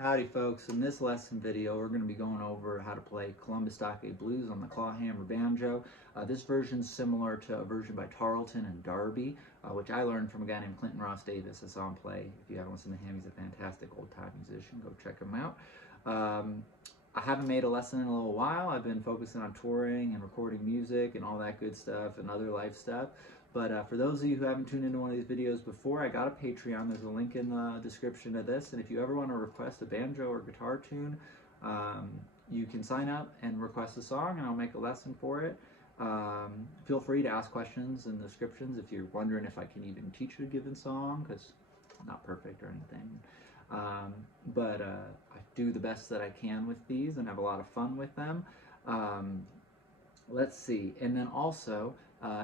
Howdy folks, in this lesson video we're going to be going over how to play Stockade blues on the Clawhammer banjo. This version is similar to a version by Tarleton and Darby, which I learned from a guy named Clinton Ross Davis. I saw him play. If you haven't listened to him, he's a fantastic old-time musician. Go check him out. I haven't made a lesson in a little while. I've been focusing on touring and recording music and all that good stuff and other life stuff. But for those of you who haven't tuned into one of these videos before, I got a Patreon. There's a link in the description of this. And if you ever want to request a banjo or guitar tune, you can sign up and request a song, and I'll make a lesson for it. Feel free to ask questions in the descriptions if you're wondering if I can even teach you a given song, because I'm not perfect or anything. But I do the best that I can with these and have a lot of fun with them. Let's see. And then also,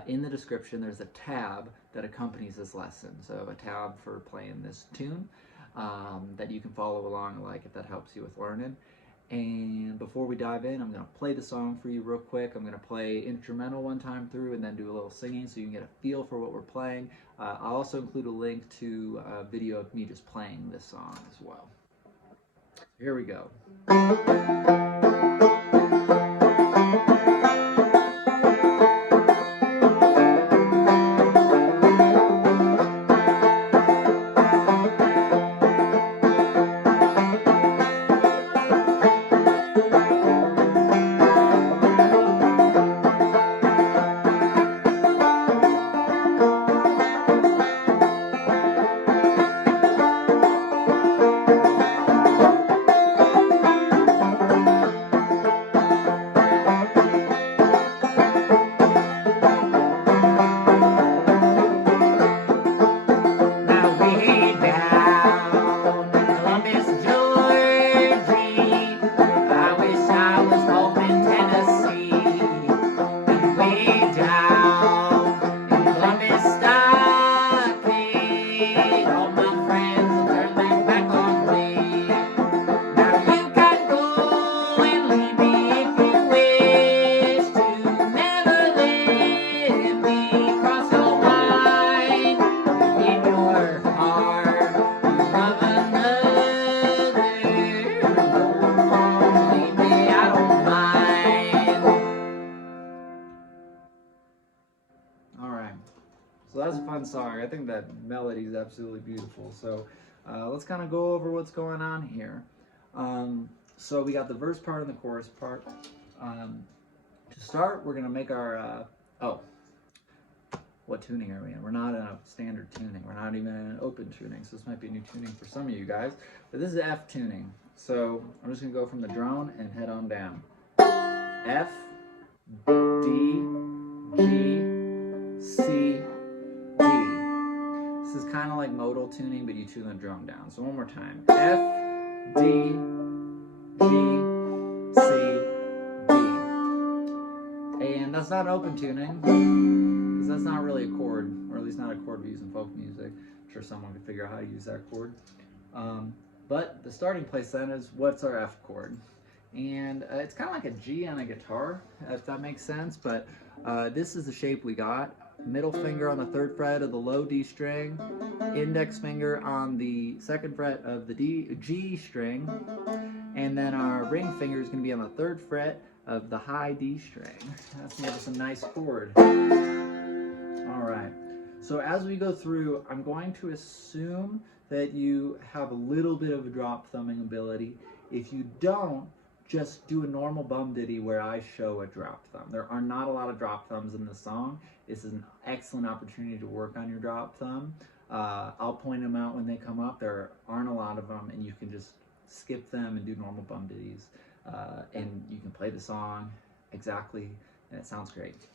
in the description, there's a tab that accompanies this lesson. So a tab for playing this tune that you can follow along, like, if that helps you with learning. And before we dive in, I'm going to play the song for you real quick. I'm going to play instrumental one time through and then do a little singing so you can get a feel for what we're playing. I'll also include a link to a video of me just playing this song as well. Here we go. So that's a fun song. I think that melody is absolutely beautiful. So let's kind of go over what's going on here. So we got the verse part and the chorus part. To start, we're going to make our, what tuning are we in? We're not in a standard tuning. We're not even in an open tuning. So this might be a new tuning for some of you guys. But this is F tuning. So I'm just going to go from the drone and head on down. F, D, G, C, D. This is kind of like modal tuning, but you tune the drum down. So one more time. F, D, G, C, D. And that's not an open tuning, because that's not really a chord, or at least not a chord we use in folk music. I'm sure someone could figure out how to use that chord. But the starting place then is, what's our F chord? And it's kind of like a G on a guitar, if that makes sense. But this is the shape we got. Middle finger on the 3rd fret of the low D string, index finger on the 2nd fret of the G string, and then our ring finger is going to be on the 3rd fret of the high D string. That's going to give us a nice chord. Alright, so as we go through, I'm going to assume that you have a little bit of a drop thumbing ability. If you don't, just do a normal bum ditty where I show a drop thumb. There are not a lot of drop thumbs in the song. This is an excellent opportunity to work on your drop thumb. I'll point them out when they come up. There aren't a lot of them, and you can just skip them and do normal bum ditties. And you can play the song exactly, and it sounds great.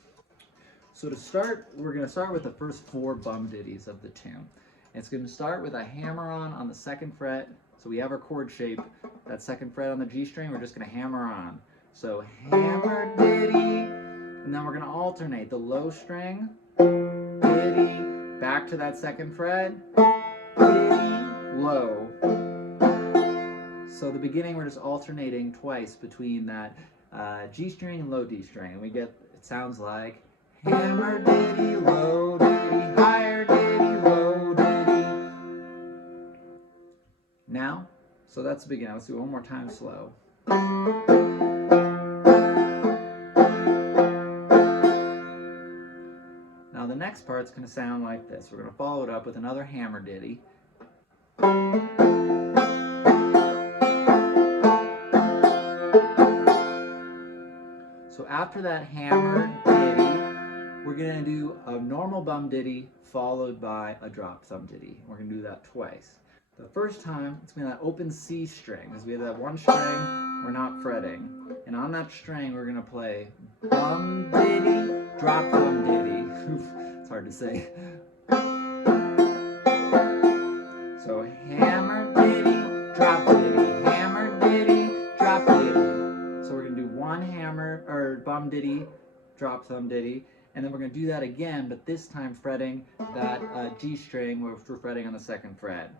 So to start, we're going to start with the first 4 bum ditties of the tune. And it's going to start with a hammer-on the 2nd fret. So we have our chord shape, that 2nd fret on the G string, we're just going to hammer on. So hammer, ditty, and then we're going to alternate the low string, ditty, back to that 2nd fret, ditty, low. So the beginning, we're just alternating twice between that G string and low D string. And we get, it sounds like hammer, ditty, low, ditty, higher, ditty, low, ditty. Now, So that's the beginning. Let's do it one more time slow. Now the next part's going to sound like this. We're going to follow it up with another hammer ditty. So after that hammer ditty, we're going to do a normal bum ditty followed by a drop thumb ditty. We're going to do that twice. The first time, it's going to be that open C string, because we have that one string, we're not fretting. And on that string, we're going to play bum ditty, drop thumb ditty. It's hard to say. So hammer ditty, drop ditty, hammer ditty, drop ditty. So we're going to do one hammer, or bum ditty, drop thumb ditty, and then we're going to do that again, but this time fretting that G string, which we're fretting on the 2nd fret.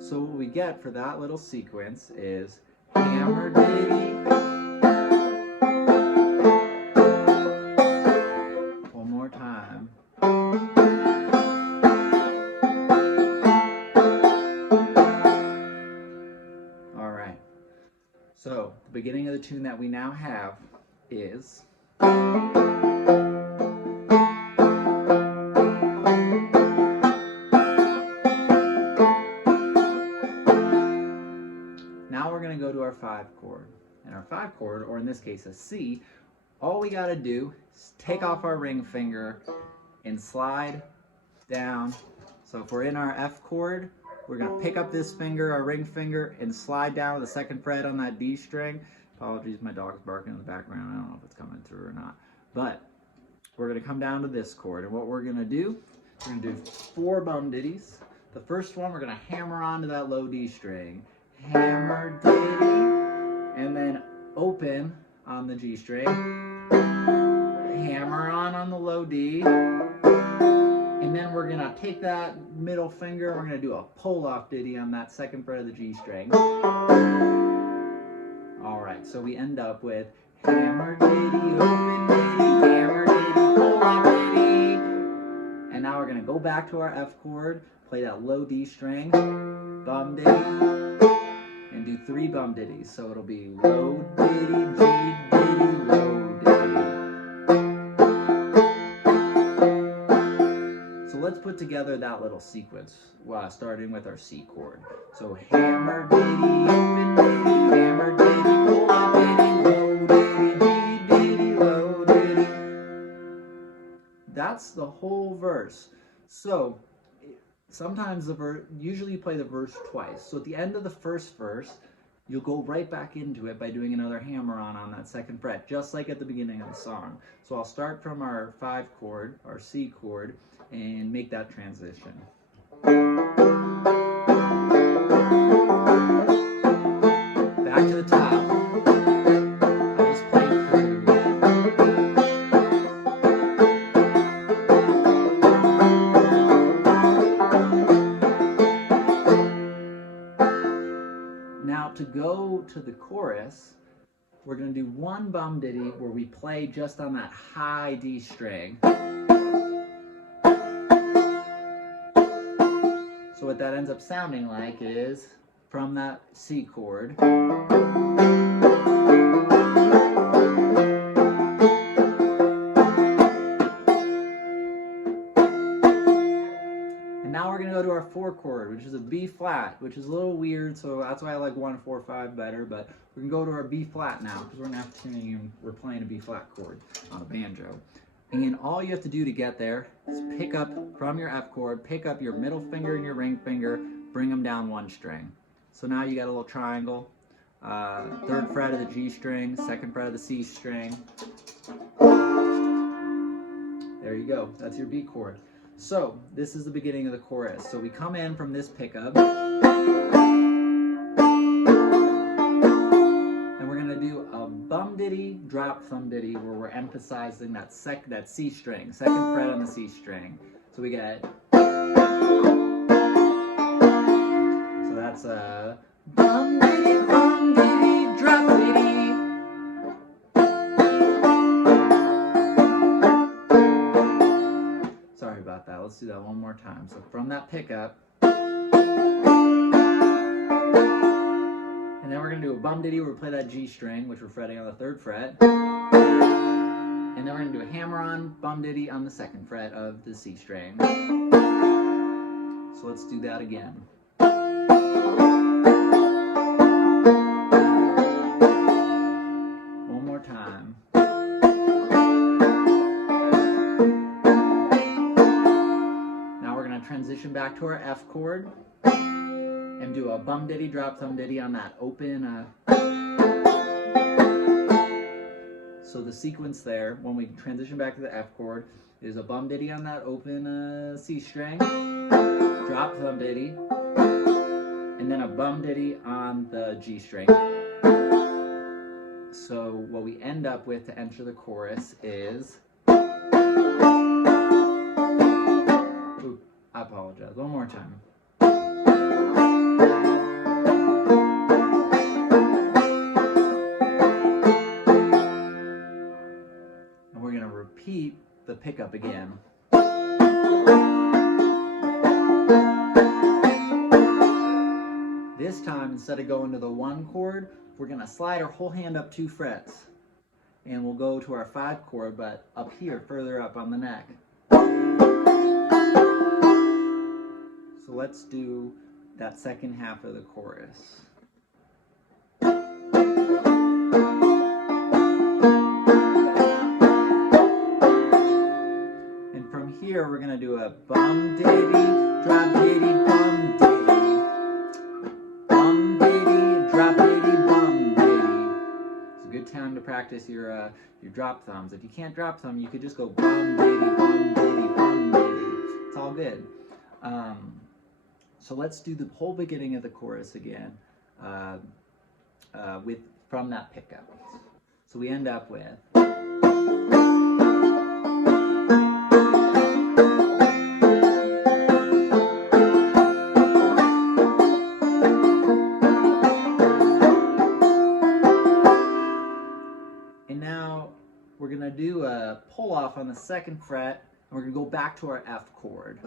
So what we get for that little sequence is hammer ditty, one more time, all right. So the beginning of the tune that we now have is now we're going to go to our 5 chord. And our 5 chord, or in this case a C, all we got to do is take off our ring finger and slide down. So if we're in our F chord, we're going to pick up this finger, our ring finger, and slide down to the 2nd fret on that D string. Apologies, my dog's barking in the background. I don't know if it's coming through or not. But we're going to come down to this chord. And what we're going to do, we're going to do 4 bum ditties. The first one, we're going to hammer onto that low D string. Hammer ditty, and then open on the G string, hammer on the low D, and then we're going to take that middle finger, we're going to do a pull-off ditty on that 2nd fret of the G string. Alright, so we end up with hammer ditty, open ditty, hammer ditty, pull-off ditty, and now we're going to go back to our F chord, play that low D string, bum ditty, and do 3 bum ditties. So it'll be low ditty, G ditty, low ditty. So let's put together that little sequence, starting with our C chord. So hammer ditty, open ditty, hammer ditty, pull up ditty, low ditty, G ditty, low ditty. That's the whole verse. So sometimes usually you play the verse twice. So at the end of the first verse, you'll go right back into it by doing another hammer on that 2nd fret, just like at the beginning of the song. So I'll start from our 5 chord, our C chord, and make that transition. Back to the top. I'll just play through. Now to go to the chorus, we're going to do 1 bum ditty where we play just on that high D string. So what that ends up sounding like is, from that C chord, and now we're going to go to our 4 chord, which is a B flat, which is a little weird, so that's why I like 1, 4, 5 better, but we can go to our B flat now, because we're going to have to tune in, we're playing a B flat chord on a banjo. And all you have to do to get there is pick up from your F chord, pick up your middle finger and your ring finger, bring them down 1 string. So now you got a little triangle, 3rd fret of the G string, 2nd fret of the C string. There you go, that's your B chord. So this is the beginning of the chorus. So we come in from this pickup, and we're going to do a bum ditty, drop thumb ditty, where we're emphasizing that C string, 2nd fret on the C string. So we get, so that's a bum ditty, drop ditty. Sorry about that. let's do that one more time. So from that pickup, and then we're going to do a bum diddy where we play that G string, which we're fretting on the 3rd fret. And then we're going to do a hammer-on bum diddy on the 2nd fret of the C string. So let's do that again. One more time. Now we're going to transition back to our F chord and do a bum diddy, drop thumb diddy on that open. So the sequence there, when we transition back to the F chord, is a bum diddy on that open C string, drop thumb diddy, and then a bum diddy on the G string. So what we end up with to enter the chorus is, ooh, I apologize, one more time. And we're going to repeat the pickup again. This time, instead of going to the 1 chord, we're going to slide our whole hand up 2 frets. And we'll go to our 5 chord, but up here, further up on the neck. So let's do that second half of the chorus. And from here, we're going to do a bum diddy, drop diddy, bum diddy. Bum diddy, drop diddy, bum diddy. It's a good time to practice your drop thumbs. If you can't drop thumb, you could just go bum diddy, bum diddy, bum diddy. It's all good. So let's do the whole beginning of the chorus again from that pickup. So we end up with, and now we're going to do a pull off on the 2nd fret, and we're going to go back to our F chord.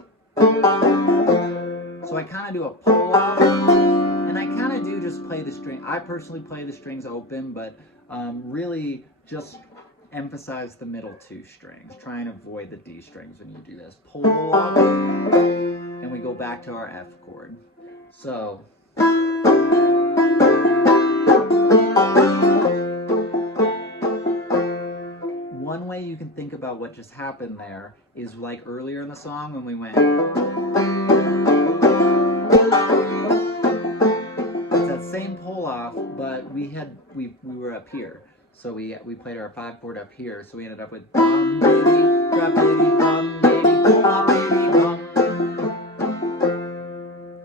So I kind of do a pull off, and I kind of do just play the string. I personally play the strings open, but really just emphasize the middle 2 strings. Try and avoid the D strings when you do this. Pull off, and we go back to our F chord. So one way you can think about what just happened there is like earlier in the song when we went, it's that same pull off, but we were up here. So we played our 5 chord up here. So we ended up with bum diddy, drop diddy, bum diddy, pull off diddy, bum.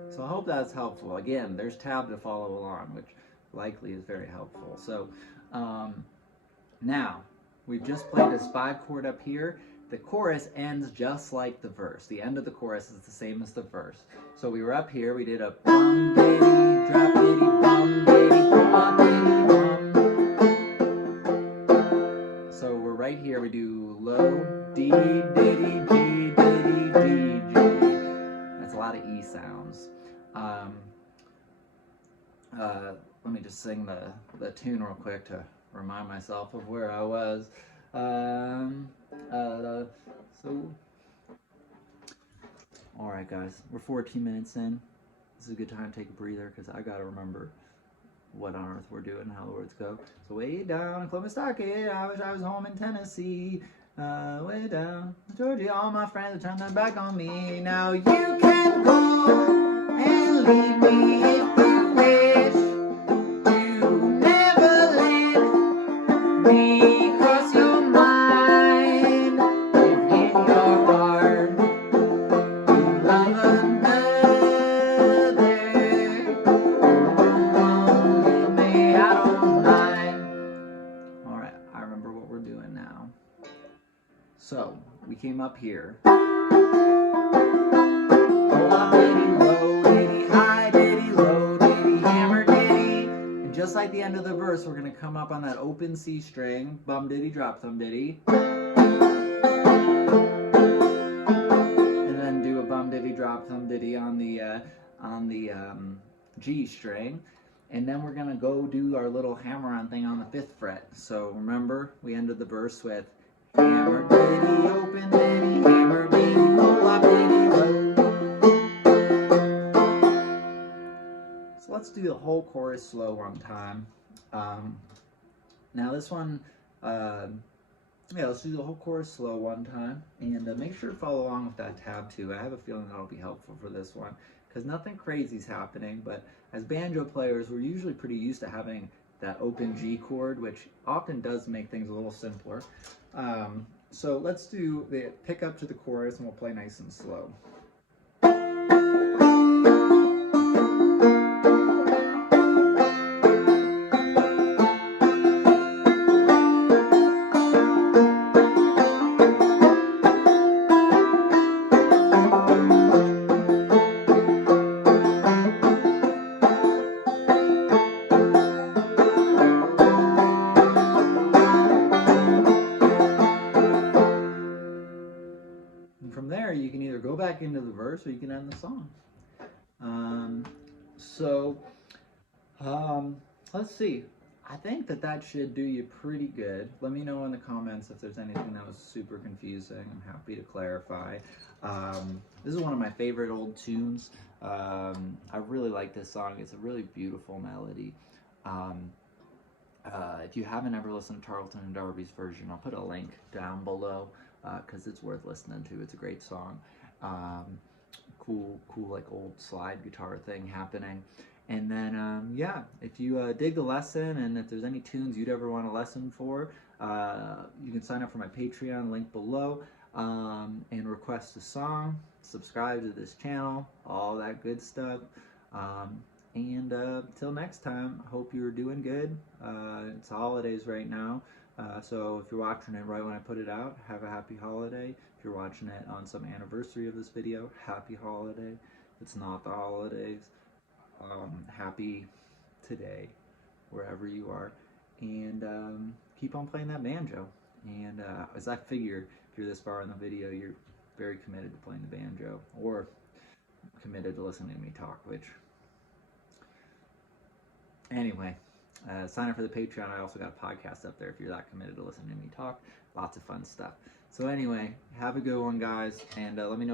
So I hope that's helpful. Again, there's tab to follow along, which likely is very helpful. So now we've just played this 5 chord up here. The chorus ends just like the verse. The end of the chorus is the same as the verse. So we were up here, we did a bum diddy, drop diddy, bum diddy, pull diddy, bum. So we're right here, we do low, D, diddy, G, diddy, D, G. That's a lot of E sounds. Let me just sing the tune real quick to remind myself of where I was. Alright guys, we're 14 minutes in. This is a good time to take a breather because I gotta remember what on earth we're doing and how the words go. So way down in Columbus, Stockade, I wish I was home in Tennessee. Way down in Georgia, all my friends are turned their back on me. Now you can go and leave me if you wish. You never let me cross your mind. And in your heart, you love another. Don't leave me, I don't mind. Alright, I remember what we're doing now. So, we came up here. Just like the end of the verse, we're going to come up on that open C string, bum diddy, drop thumb diddy. And then drop thumb ditty on the G string, and then we're gonna go do our little hammer-on thing on the 5th fret. So remember, we ended the verse with hammer ditty, open ditty, hammer ditty, roll up ditty, roll. So let's do the whole chorus slow one time. Now this one, yeah, let's do the whole chorus slow one time, and make sure to follow along with that tab too. I have a feeling that'll be helpful for this one, because nothing crazy is happening, but as banjo players, we're usually pretty used to having that open G chord, which often does make things a little simpler. So let's do the pick up to the chorus, and we'll play nice and slow. From there, you can either go back into the verse or you can end the song. Let's see. I think that should do you pretty good. Let me know in the comments if there's anything that was super confusing. I'm happy to clarify. This is one of my favorite old tunes. I really like this song. It's a really beautiful melody. If you haven't ever listened to Tarleton and Darby's version, I'll put a link down below because it's worth listening to. It's a great song. Cool like old slide guitar thing happening. And then, yeah, if you dig the lesson, and if there's any tunes you'd ever want a lesson for, you can sign up for my Patreon, link below, and request a song, subscribe to this channel, all that good stuff. And till next time, I hope you're doing good. It's holidays right now, so if you're watching it right when I put it out, have a happy holiday. If you're watching it on some anniversary of this video, happy holiday. If it's not the holidays, happy today, wherever you are. And keep on playing that banjo. And as I figure, if you're this far in the video, you're very committed to playing the banjo, or committed to listening to me talk, which... Anyway, sign up for the Patreon. I also got a podcast up there if you're that committed to listening to me talk. Lots of fun stuff. So anyway, have a good one, guys, and let me know